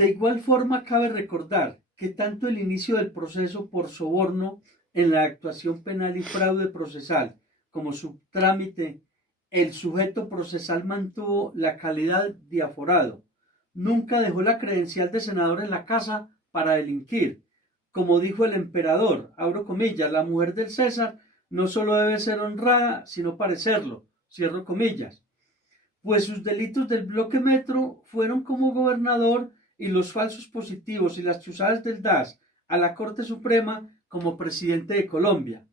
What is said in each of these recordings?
De igual forma, cabe recordar que tanto el inicio del proceso por soborno en la actuación penal y fraude procesal como su trámite, el sujeto procesal mantuvo la calidad de aforado. Nunca dejó la credencial de senador en la casa para delinquir. Como dijo el emperador, abro comillas, la mujer del César no solo debe ser honrada, sino parecerlo, cierro comillas, pues sus delitos del bloque metro fueron como gobernador y los falsos positivos y las chuzadas del DAS a la Corte Suprema como presidente de Colombia.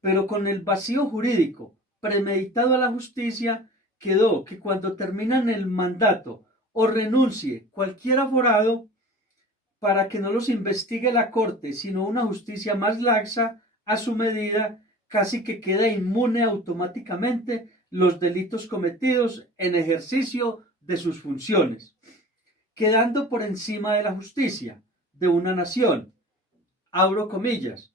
Pero con el vacío jurídico premeditado a la justicia quedó que cuando terminan el mandato o renuncie cualquier aforado para que no los investigue la Corte, sino una justicia más laxa a su medida, casi que queda inmune automáticamente los delitos cometidos en ejercicio de sus funciones, quedando por encima de la justicia de una nación. Abro comillas.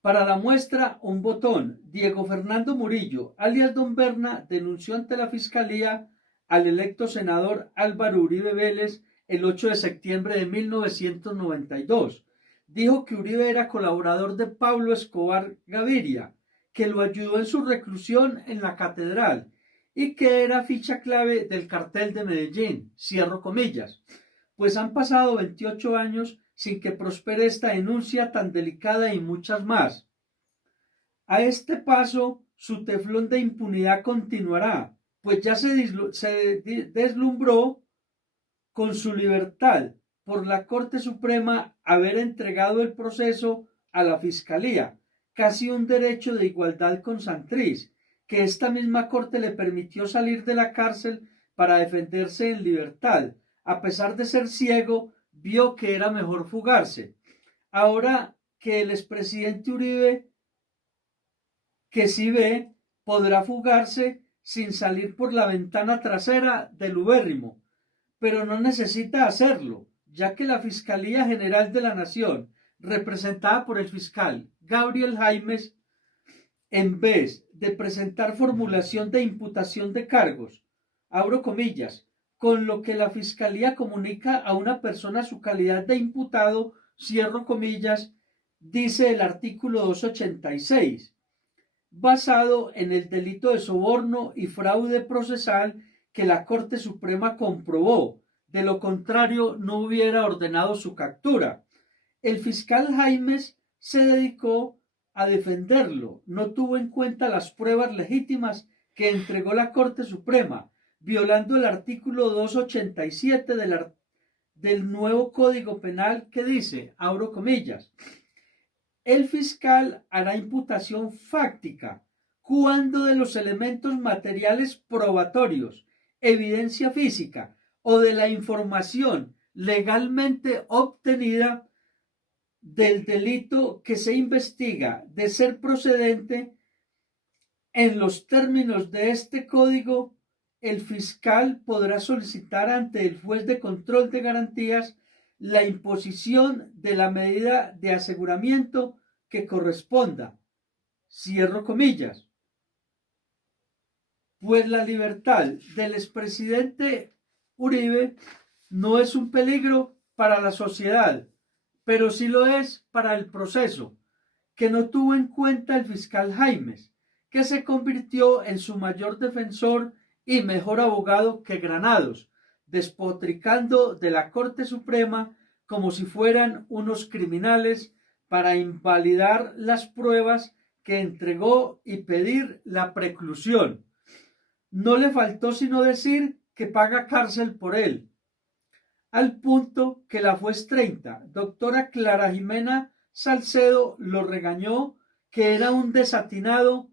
Para la muestra, un botón. Diego Fernando Murillo, alias Don Berna, denunció ante la Fiscalía al electo senador Álvaro Uribe Vélez el 8 de septiembre de 1992. Dijo que Uribe era colaborador de Pablo Escobar Gaviria, que lo ayudó en su reclusión en la catedral y que era ficha clave del cartel de Medellín. Cierro comillas. Pues han pasado 28 años sin que prospere esta denuncia tan delicada y muchas más. A este paso, su teflón de impunidad continuará, pues ya se deslumbró con su libertad por la Corte Suprema haber entregado el proceso a la Fiscalía, casi un derecho de igualdad con Santrich, que esta misma Corte le permitió salir de la cárcel para defenderse en libertad. A pesar de ser ciego, vio que era mejor fugarse. Ahora que el expresidente Uribe, que sí ve, podrá fugarse sin salir por la ventana trasera del ubérrimo, pero no necesita hacerlo, ya que la Fiscalía General de la Nación, representada por el fiscal Gabriel Jaimes, en vez de presentar formulación de imputación de cargos, abro comillas, con lo que la Fiscalía comunica a una persona su calidad de imputado, cierro comillas, dice el artículo 286, basado en el delito de soborno y fraude procesal que la Corte Suprema comprobó. De lo contrario, no hubiera ordenado su captura. El fiscal Jaimes se dedicó a defenderlo, no tuvo en cuenta las pruebas legítimas que entregó la Corte Suprema, violando el artículo 287 del nuevo Código Penal que dice, abro comillas, el fiscal hará imputación fáctica cuando de los elementos materiales probatorios, evidencia física o de la información legalmente obtenida del delito que se investiga de ser procedente en los términos de este código, el fiscal podrá solicitar ante el juez de control de garantías la imposición de la medida de aseguramiento que corresponda. Cierro comillas. Pues la libertad del expresidente Uribe no es un peligro para la sociedad, pero sí lo es para el proceso, que no tuvo en cuenta el fiscal Jaimes, que se convirtió en su mayor defensor y mejor abogado que Granados, despotricando de la Corte Suprema como si fueran unos criminales para invalidar las pruebas que entregó y pedir la preclusión. No le faltó sino decir que paga cárcel por él, al punto que la juez 30, doctora Clara Jimena Salcedo, lo regañó que era un desatino,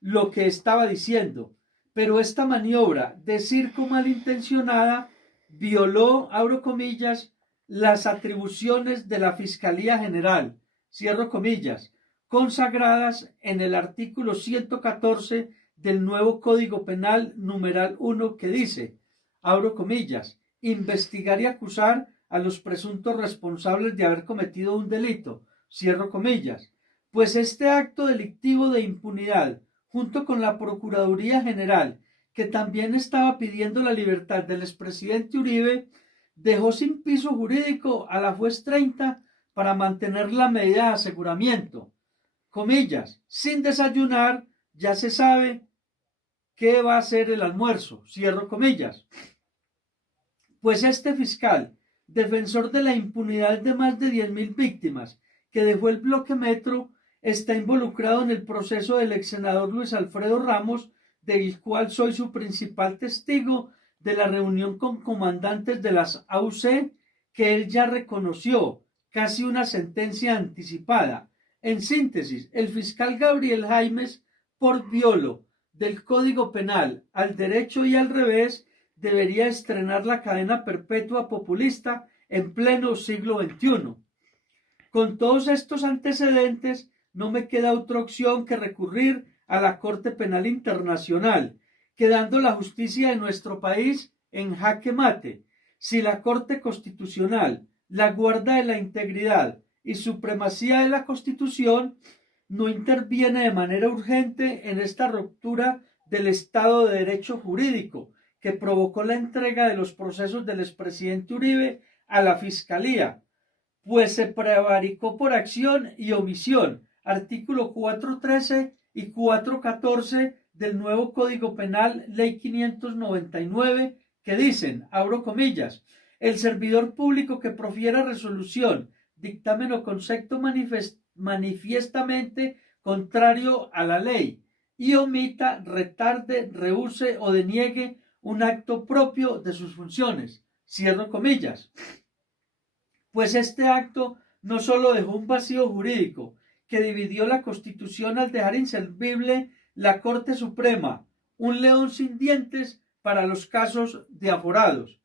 lo que estaba diciendo. Pero esta maniobra de circo malintencionada violó, abro comillas, las atribuciones de la Fiscalía General, cierro comillas, consagradas en el artículo 114 del nuevo Código Penal numeral 1 que dice, abro comillas, investigar y acusar a los presuntos responsables de haber cometido un delito, cierro comillas, pues este acto delictivo de impunidad, junto con la Procuraduría General, que también estaba pidiendo la libertad del expresidente Uribe, dejó sin piso jurídico a la juez 30 para mantener la medida de aseguramiento. Comillas, sin desayunar, ya se sabe qué va a ser el almuerzo. Cierro comillas. Pues este fiscal, defensor de la impunidad de más de 10.000 víctimas que dejó el bloque Metro, está involucrado en el proceso del ex senador Luis Alfredo Ramos, del cual soy su principal testigo de la reunión con comandantes de las AUC, que él ya reconoció, casi una sentencia anticipada. En síntesis, el fiscal Gabriel Jaimes, por violo del Código Penal al derecho y al revés, debería estrenar la cadena perpetua populista en pleno siglo XXI. Con todos estos antecedentes, no me queda otra opción que recurrir a la Corte Penal Internacional, quedando la justicia de nuestro país en jaque mate. Si la Corte Constitucional, la guarda de la integridad y supremacía de la Constitución, no interviene de manera urgente en esta ruptura del Estado de Derecho jurídico que provocó la entrega de los procesos del expresidente Uribe a la Fiscalía, pues se prevaricó por acción y omisión, artículo 413 y 414 del nuevo Código Penal, Ley 599, que dicen, abro comillas, el servidor público que profiera resolución, dictamen o concepto manifiestamente contrario a la ley y omita, retarde, rehúse o deniegue un acto propio de sus funciones. Cierro comillas. Pues este acto no solo dejó un vacío jurídico que dividió la Constitución al dejar inservible la Corte Suprema, un león sin dientes para los casos de aforados,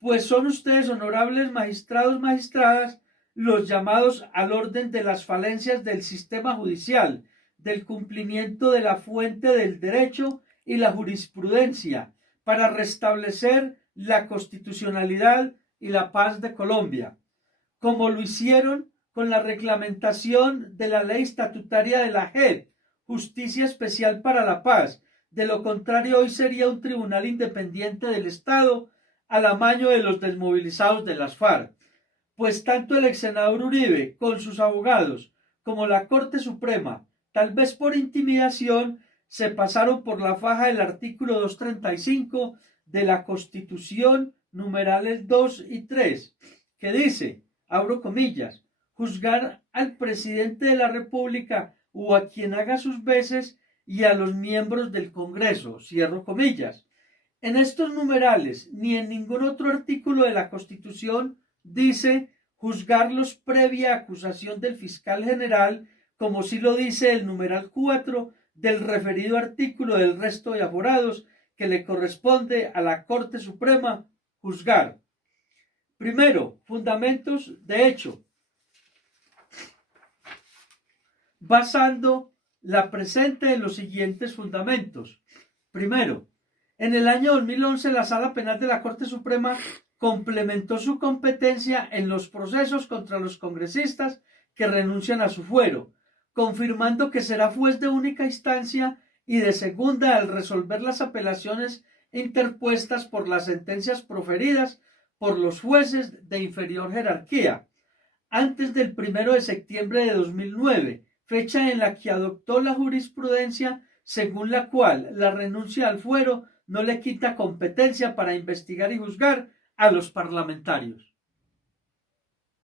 pues son ustedes, honorables magistrados, magistradas, los llamados al orden de las falencias del sistema judicial, del cumplimiento de la fuente del derecho y la jurisprudencia, para restablecer la constitucionalidad y la paz de Colombia, como lo hicieron con la reglamentación de la ley estatutaria de la JEP, Justicia Especial para la Paz. De lo contrario, hoy sería un tribunal independiente del Estado al amaño de los desmovilizados de las FARC. Pues tanto el ex senador Uribe con sus abogados como la Corte Suprema, tal vez por intimidación, se pasaron por la faja del artículo 235 de la Constitución, numerales 2 y 3, que dice, abro comillas, juzgar al presidente de la República o a quien haga sus veces y a los miembros del Congreso, cierro comillas. En estos numerales ni en ningún otro artículo de la Constitución dice juzgarlos previa acusación del fiscal general, como sí lo dice el numeral 4 del referido artículo del resto de aforados que le corresponde a la Corte Suprema juzgar. Primero, fundamentos de hecho. Basando la presente en los siguientes fundamentos. Primero, en el año 2011 la Sala Penal de la Corte Suprema complementó su competencia en los procesos contra los congresistas que renuncian a su fuero, confirmando que será juez de única instancia y de segunda al resolver las apelaciones interpuestas por las sentencias proferidas por los jueces de inferior jerarquía, antes del 1 de septiembre de 2009, fecha en la que adoptó la jurisprudencia según la cual la renuncia al fuero no le quita competencia para investigar y juzgar a los parlamentarios.